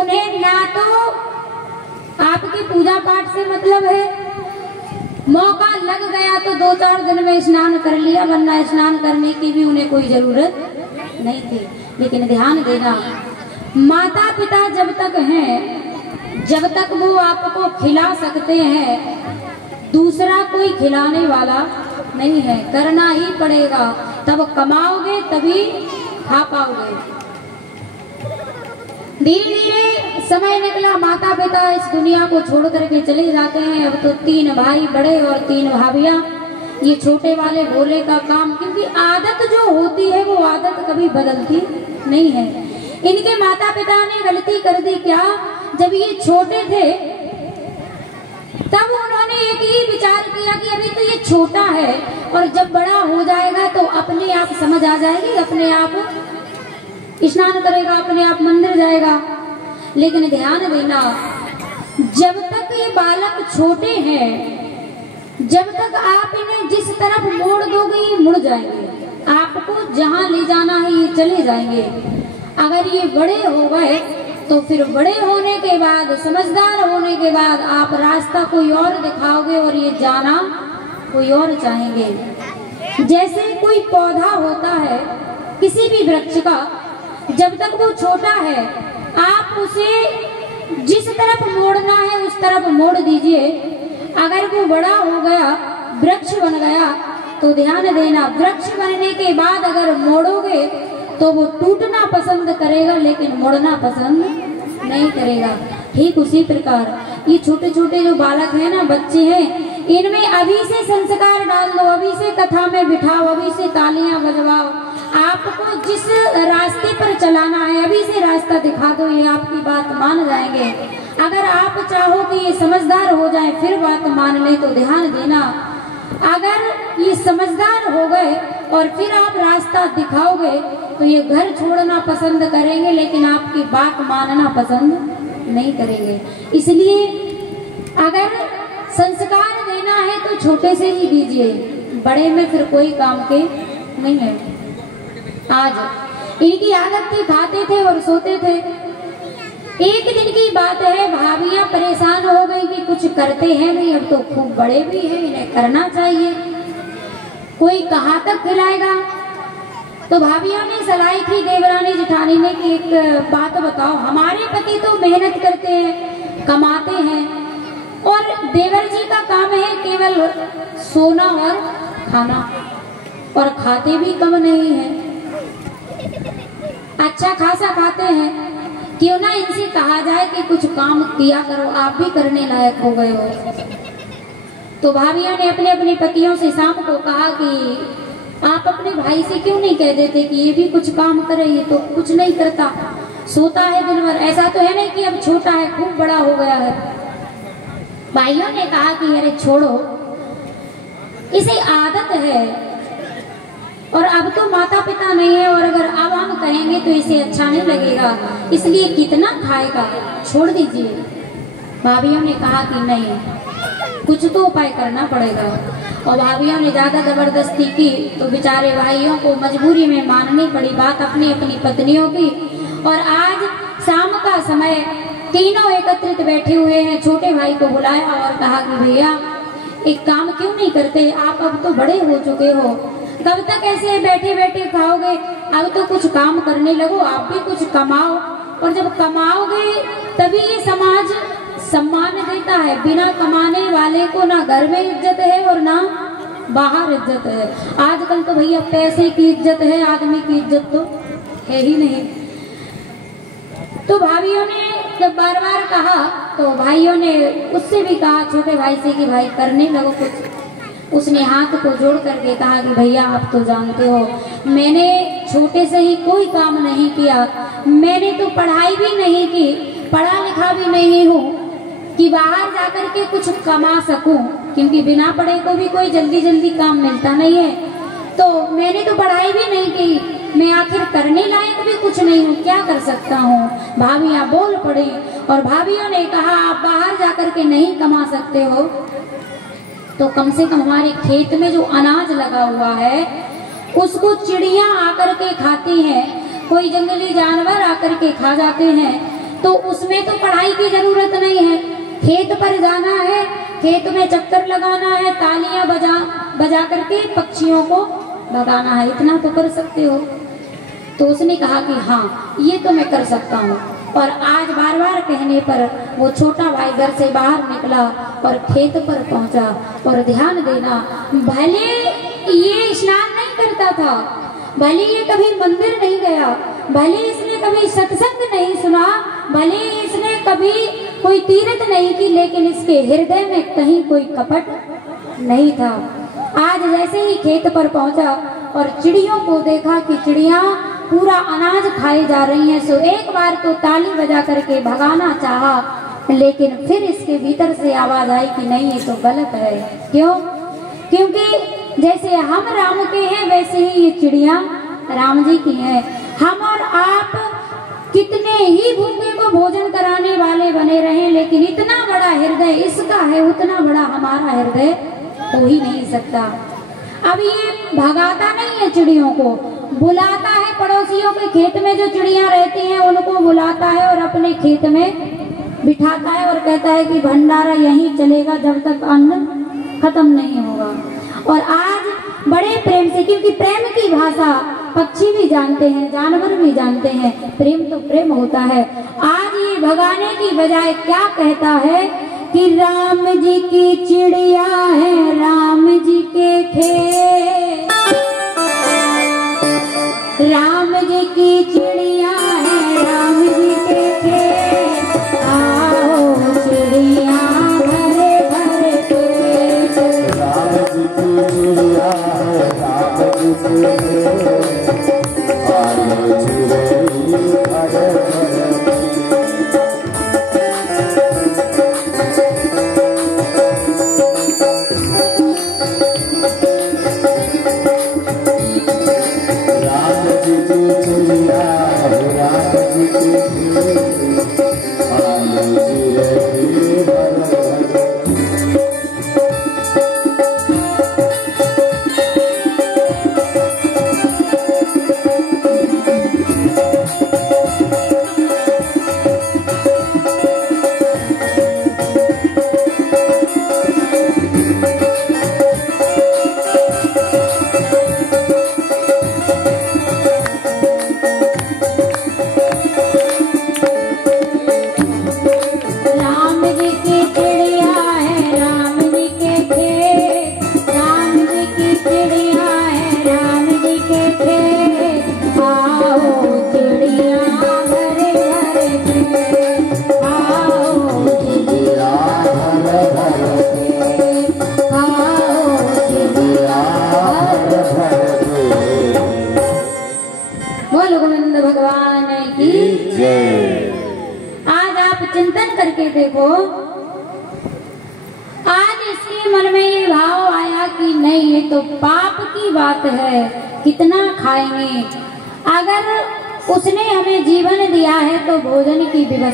उन्हें ना तो आपकी पूजा पाठ से मतलब है, मौका लग गया तो 2-4 दिन में स्नान कर लिया, वरना स्नान करने की भी उन्हें कोई जरूरत नहीं थी। लेकिन ध्यान देना, माता पिता जब तक हैं, जब तक वो आपको खिला सकते हैं, दूसरा कोई खिलाने वाला नहीं है। करना ही पड़ेगा, तब कमाओगे तभी खा पाओगे। धीरे धीरे समय निकला, माता पिता इस दुनिया को छोड़ करके चले जाते हैं। अब तो 3 भाई बड़े और 3 भाभियां। ये छोटे वाले भोले का काम, क्योंकि आदत जो होती है वो आदत कभी बदलती नहीं है। इनके माता पिता ने गलती कर दी क्या, जब ये छोटे थे तब उन्होंने एक ही विचार किया कि अभी तो ये छोटा है और जब बड़ा हो जाएगा तो अपने आप समझ आ जाएगी, अपने आप स्नान करेगा, अपने आप मंदिर जाएगा। लेकिन ध्यान देना, जब तक ये बालक छोटे हैं, जब तक आप इन्हें जिस तरफ मोड़ दोगे ये मुड़ जाएंगे, आपको जहां ले जाना है ये चले जाएंगे। अगर ये बड़े हो गए तो फिर बड़े होने के बाद, समझदार होने के बाद आप रास्ता कोई और दिखाओगे और ये जाना कोई और चाहेंगे। जैसे कोई पौधा होता है किसी भी वृक्ष का, जब तक वो छोटा है आप उसे जिस तरफ मोड़ना है उस तरफ मोड़ दीजिए। अगर वो बड़ा हो गया, वृक्ष बन गया, तो ध्यान देना, वृक्ष बनने के बाद अगर मोड़ोगे तो वो टूटना पसंद करेगा, लेकिन मुड़ना पसंद नहीं करेगा। ठीक उसी प्रकार ये छोटे छोटे जो बालक हैं ना, बच्चे हैं, इनमें अभी से संस्कार डाल दो, अभी से कथा में बिठाओ, अभी से तालियां बजवाओ। आपको जिस रास्ते पर चलाना है अभी से रास्ता दिखा दो, ये आपकी बात मान जाएंगे। अगर आप चाहो कि ये समझदार हो जाए फिर बात मान ले, तो ध्यान देना, अगर ये समझदार हो गए और फिर आप रास्ता दिखाओगे तो ये घर छोड़ना पसंद करेंगे, लेकिन आपकी बात मानना पसंद नहीं करेंगे। इसलिए अगर संस्कार देना है तो छोटे से ही दीजिए, बड़े में फिर कोई काम के नहीं है। आज इनकी आदत थी, खाते थे और सोते थे। एक दिन की बात है, भाभियां परेशान हो गई कि कुछ करते हैं नहीं, अब तो खूब बड़े भी हैं, इन्हें करना चाहिए, कोई कहाँ तक खिलाएगा। तो भाभियों ने सलाह की देवरानी जेठानी ने कि एक बात बताओ, हमारे पति तो मेहनत करते हैं, कमाते हैं, और देवर जी का काम है केवल सोना और खाना, और खाते भी कम नहीं है, अच्छा खासा खाते हैं। क्यों ना इनसे कहा जाए कि कुछ काम किया करो, आप भी करने लायक हो गए हो। तो भाभियों ने अपने अपने पतियों से शाम को कहा कि आप अपने भाई से क्यों नहीं कह देते कि ये भी कुछ काम करे, ये तो कुछ नहीं करता, सोता है दिन भर, ऐसा तो है नहीं कि अब छोटा है खूब बड़ा हो गया है। भाइयों ने कहा कि अरे छोड़ो, इसे आदत है और अब तो माता पिता नहीं है, और अगर अब हम कहेंगे तो इसे अच्छा नहीं लगेगा, इसलिए कितना खाएगा, छोड़ दीजिए। भाभियों ने कहा कि नहीं, कुछ तो उपाय करना पड़ेगा। और भाभियों ने ज्यादा जबरदस्ती की तो बेचारे भाइयों को मजबूरी में माननी पड़ी बात अपनी अपनी पत्नियों की। और आज शाम का समय, तीनों एकत्रित बैठे हुए हैं, छोटे भाई को बुलाया और कहा कि भैया एक काम क्यों नहीं करते, आप अब तो बड़े हो चुके हो, कब तक ऐसे बैठे बैठे खाओगे, अब तो कुछ काम करने लगो, आप भी कुछ कमाओ, और जब कमाओगे तभी ये समाज सम्मान देता है। बिना कमाने वाले को ना घर में इज्जत है और ना बाहर इज्जत है। आजकल तो भैया पैसे की इज्जत है, आदमी की इज्जत तो है ही नहीं। तो भाभियों ने जब बार बार कहा तो भाइयों ने उससे भी कहा, छोटे भाई से, कि भाई करने लगो कुछ। उसने हाथ को जोड़ करके कहा कि भैया आप तो जानते हो मैंने छोटे से ही कोई काम नहीं किया, मैंने तो पढ़ाई भी नहीं की, पढ़ा लिखा भी नहीं हूँ कि बाहर जाकर के कुछ कमा सकूं, क्योंकि बिना पढ़े को भी कोई जल्दी जल्दी काम मिलता नहीं है। तो मैंने तो पढ़ाई भी नहीं की, मैं आखिर करने लायक भी कुछ नहीं हूँ, क्या कर सकता हूँ। भाभियाँ बोल पड़ी और भाभियों ने कहा आप बाहर जाकर के नहीं कमा सकते हो तो कम से कम हमारे खेत में जो अनाज लगा हुआ है उसको चिड़िया आकर के खाती हैं, कोई जंगली जानवर आकर के खा जाते हैं, तो उसमें तो पढ़ाई की जरूरत नहीं है, खेत पर जाना है, खेत में चक्कर लगाना है, तालियां बजा करके पक्षियों को भगाना है, इतना तो कर सकते हो। तो उसने कहा कि हाँ ये तो मैं कर सकता हूँ। और आज बार बार कहने पर वो छोटा भाई घर से बाहर निकला और खेत पर पहुंचा। और ध्यान देना, भले ये स्नान नहीं करता था, भले ये कभी मंदिर नहीं गया, भले इसने कभी सत्संग नहीं सुना, भले इसने कभी कोई तीर्थ नहीं की, लेकिन इसके हृदय में कहीं कोई कपट नहीं था। आज जैसे ही खेत पर पहुंचा और चिड़ियों को देखा कि चिड़िया पूरा अनाज खाए जा रही हैं, सो एक बार तो ताली बजा करके भगाना चाहा, लेकिन फिर इसके भीतर से आवाज आई कि नहीं ये तो गलत है। क्यों? क्योंकि जैसे हम राम के हैं वैसे ही ये चिड़िया राम जी की हैं। हम और आप कितने ही भूखे को भोजन कराने वाले बने रहे, लेकिन इतना बड़ा हृदय इसका है, उतना बड़ा हमारा हृदय हो ही नहीं सकता। अब ये भगाता नहीं है चिड़ियों को, बुलाता है पड़ोसियों के खेत में जो चिड़िया रहती हैं उनको बुलाता है और अपने खेत में बिठाता है और कहता है कि भंडारा यहीं चलेगा जब तक अन्न खत्म नहीं होगा। और आज बड़े प्रेम से, क्योंकि प्रेम की भाषा पक्षी भी जानते हैं, जानवर भी जानते हैं, प्रेम तो प्रेम होता है। आज ये भगाने की बजाय क्या कहता है कि राम जी की चिड़िया है राम जी के खेत, राम जी की चिड़िया है राम जी के खेत, आओ चिड़िया भरे भरे खेत, राम जी की चिड़िया है राम जी के खेत, आओ चिड़िया भरे भरे। आज आप चिंतन करके देखो, आज इसके मन में ये भाव आया कि नहीं ये तो पाप की बात है, कितना खाएंगे। अगर उसने हमें जीवन दिया है तो भोजन की व्यवस्था